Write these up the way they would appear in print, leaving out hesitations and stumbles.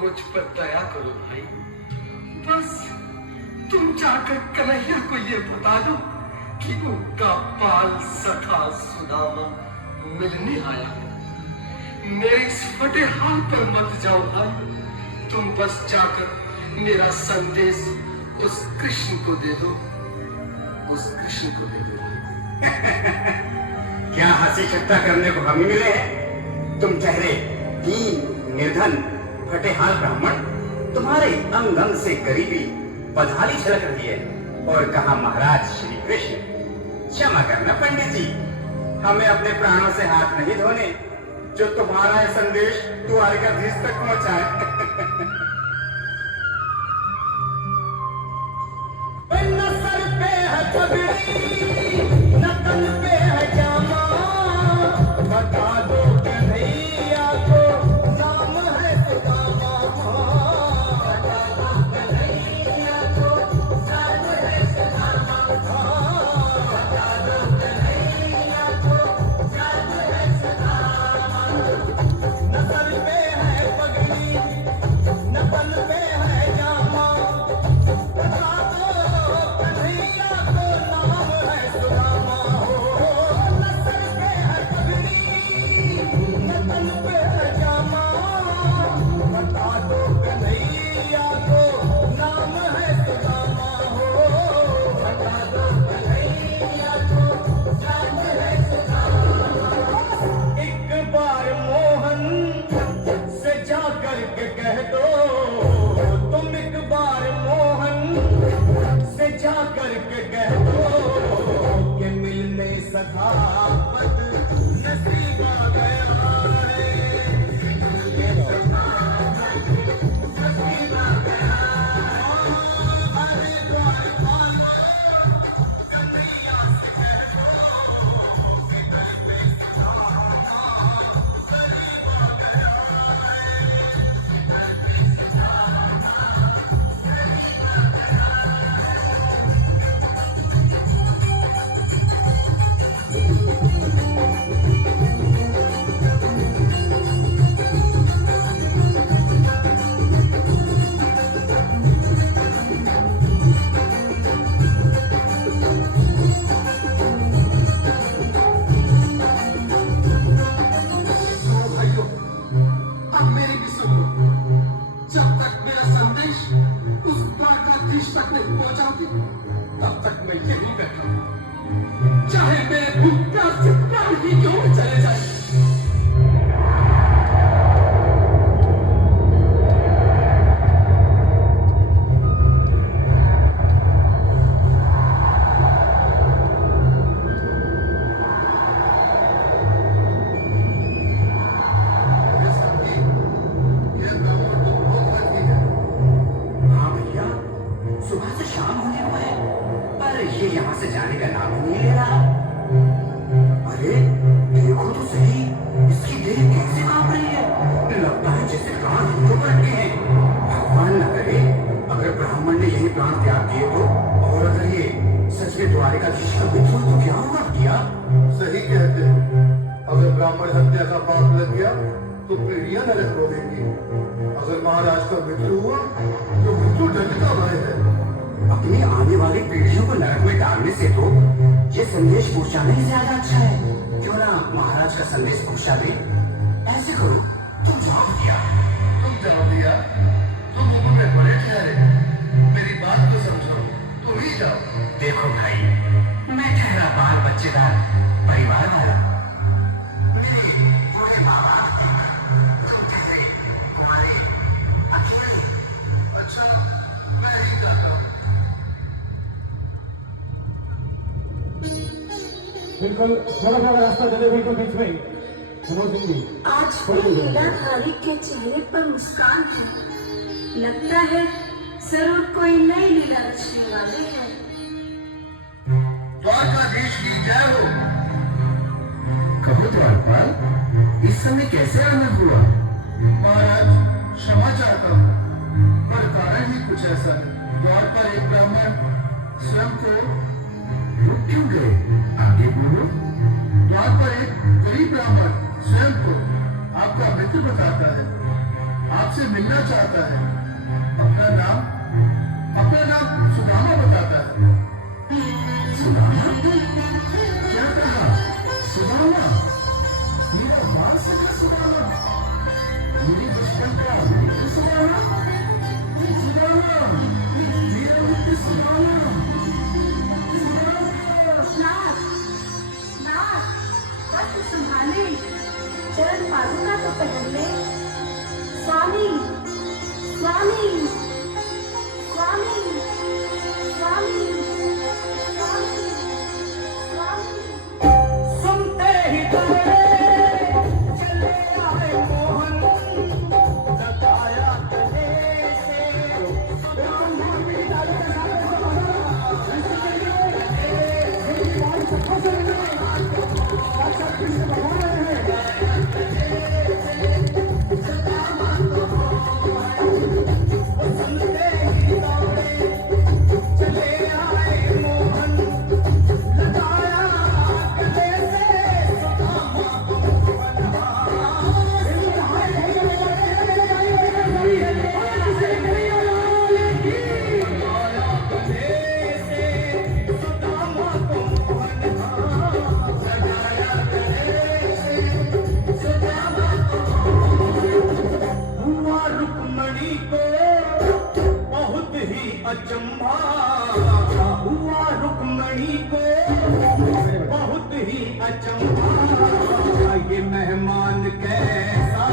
मुझ पर दया करो भाई। बस तुम जाकर कन्हैया को ये बता दो कि उनका बाल सखा सुदामा मिलने आया है। मेरे इस फटे हाल पर मत जाओ भाई। तुम बस जाकर मेरा संदेश उस कृष्ण को दे दो, उस कृष्ण को दे दो। क्या हंसी ठट्ठा करने को हम ही मिले हैं? तुम ठहरे दीन निर्धन फटे हाल ब्राह्मण, तुम्हारे अंग अंग से गरीबी बदहाली झलक रही है। और कहा महाराज श्री कृष्ण, क्षमा करना पंडित जी, हमें अपने प्राणों से हाथ नहीं धोने जो तुम्हारा यह संदेश द्वारिकाधीश तक पहुंचाए। न सर पे है पगड़ी, न तन पे है जामा, बता दो कन्हैया को नाम है सुदामा। बता दो कन्हैया को नाम है सुदामा। बता दो कन्हैया को नाम है सुदामा। न सर पे है पगड़ी, न तन पे है जामा, बता दो कन्हैया को नाम है सुदामा। न सर पे है पगड़ी, न तन पे है जामा, बता दो कन्हैया को नाम है सुदामा। बता दो कन्हैया को नाम है सुदामा। एक बार मोहन से जा करके कह दो, तुम एक बार मोहन से जा करके कह दो कि मिलने सखावत नसीब आ गया है। मिलने सखावत नसीब आ गया। अरे द्वार वालों, कन्हैया से कह दो कि मिलने सखावत नसीब आ गया तो भाइयों, अब मेरी भी सुन लो। जब तक मेरा संदेश उस द्वारकाधीश तक नहीं पहुंचाती, तब तक मैं यहीं बैठा हूं, चाहे मेरे भूख प्यास से प्राण ही क्यों न चले जाए। हाँ भैया, सुबह से शाम होने को है, पर ये यहाँ से जाने का नाम ही नहीं ले रहा। अरे देखो तो सही, इसकी देह कैसे कांप रही है। लगता है जैसे प्राण हाथों पर अटके हैं। भगवान न करे अगर ब्राह्मण ने यही प्राण त्याग दिए तो, और अगर ये सच में द्वारिकाधीश का मित्र हो तो क्या होगा भैया? सही कहते हैं। अगर ब्राह्मण हत्या का पाप लग गया तो पीढ़ियां नरक रोएंगी। अगर महाराज का मित्र हुआ तो मृत्यु दंड का भय है। अपनी आने वाली पीढ़ियों को नरक में डालने से तो ये संदेश पहुंचाना ही ज्यादा अच्छा है। क्यों ना महाराज का संदेश पहुंचा दे। ऐसे करो, तुम जाओ भैया। तुम जाओ दिया, तुम उम्र में बड़े ठहरे, मेरी बात तो समझो, तुम ही जाओ। देखो भाई, मैं ठहरा बाल बच्चेदार परिवार वाला, मेरे बूढ़े बाबा तुम ठहरे तुम्हारे अकेले। अच्छा, मैं ही जाता हूँ। बिल्कुल थोड़ा थोड़ा रास्ता चले, बिल्कुल बीच में ही। मनोज सिंह जी, आज भी लीलाधारी के चेहरे पर मुस्कान है। लगता है जरूर कोई नई लीला रचने वाले हैं। द्वारकाधीश की जय हो। कहो द्वारपाल, इस समय कैसे आना हुआ? महाराज, क्षमा चाहता हूँ, पर कारण ही कुछ ऐसा है। द्वार पर एक ब्राह्मण स्वयं को रुक क्यों गए? आगे बोलो। द्वार पर एक गरीब ब्राह्मण स्वयं को आपका मित्र बताता है। आपसे मिलना चाहता है। अपना नाम सुदामा बताता है। सुदामा? क्या कहा? सुदामा? मेरा बाल सखा सुदामा? मेरे बचपन का मित्र सुदामा? सुदामा? मेरा मित्र सुदामा? नाथ, नाथ, वस्त्र संभाले, चरण पादुका तो पहन ले। स्वामी, स्वामी, स्वामी, स्वामी, स्वामी, स्वामी। सुनते ही दौड़े चले आए मोहन, लगाया गले से हुआ रुक्मणी को बहुत ही अचंभा, हुआ रुक्मणी को बहुत ही अचंभा। ये मेहमान कैसा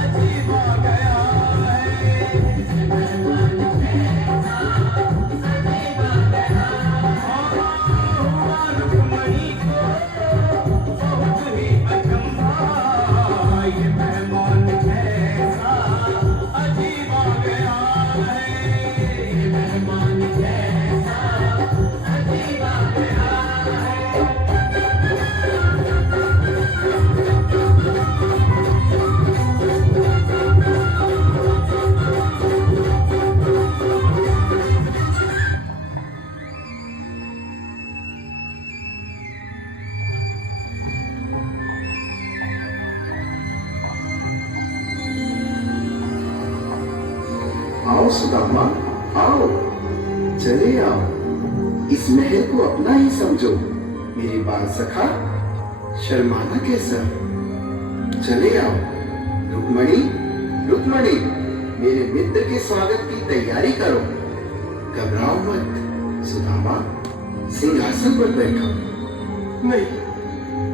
अजीब आ गया है, मेहमान कैसा अजीब आ गया है। हुआ रुक्मणी को बहुत ही अचंभा, ये मेहमान कैसा अजीब आ गया है, ये मेहमान कैसा अजीब आ गया है। आओ सुदामा, आओ, चले आओ, इस महल को अपना ही समझो। मेरे बाल सखा, शर्माना कैसा? चले आओ। रुक्मणी, रुक्मणी, मेरे मित्र के स्वागत की तैयारी करो। घबराओ मत। सुदामा, सिंहासन पर बैठो। नहीं,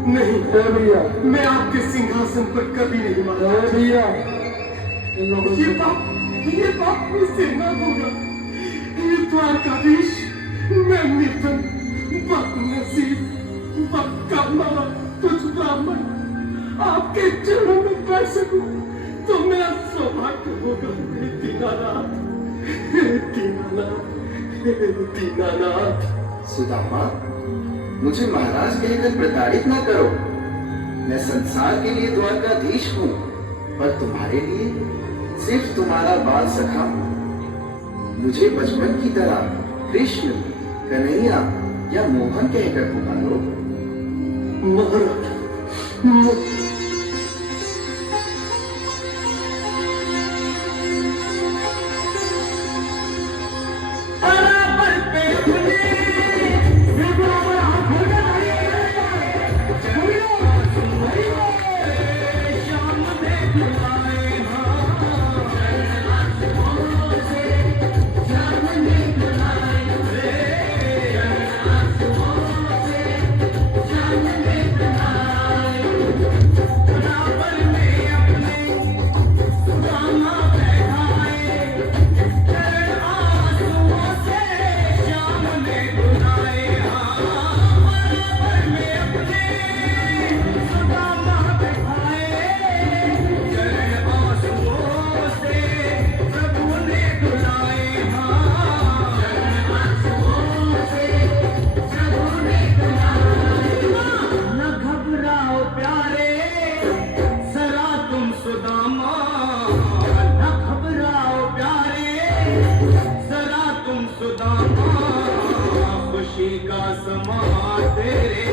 नहीं भैया, मैं आपके सिंहासन पर कभी नहीं माना। भैया, इन लोगों ये बाप मुझसे न होगा। ये द्वारकाधीश, मैं निर्धन, बदनसीब, बदकामा, तुझ ब्राह्मण आपके चरणों में बैठ सकूं तो मेरा सौभाग्य होगा। हे दीनानाथ, हे दीनानाथ, हे दीनानाथ। सुदामा, मुझे महाराज कहकर प्रताड़ित ना करो। मैं संसार के लिए द्वारकाधीश हूँ, पर तुम्हारे लिए सिर्फ तुम्हारा बाल सखा हूँ। मुझे बचपन की तरह कृष्ण, कन्हैया या मोहन कहकर पुकारो। महाराज, बराबर पे खुले, बराबर हाथ खोलकर शाम में बुलाए, बराबर में अपने सुदामा बैठाए, चरण आंसुओं से शाम ने बुलाए। बराबर में अपने सुदामा बैठाए, चरण आंसुओं से प्रभु ने बुलाए। चरण आंसुओं से प्रभु ने बुलाए। न घबराओ प्यारे, जरा तुम सुदामा, न घबराओ प्यारे, जरा तुम सुदामा। खुशी का समा तेरे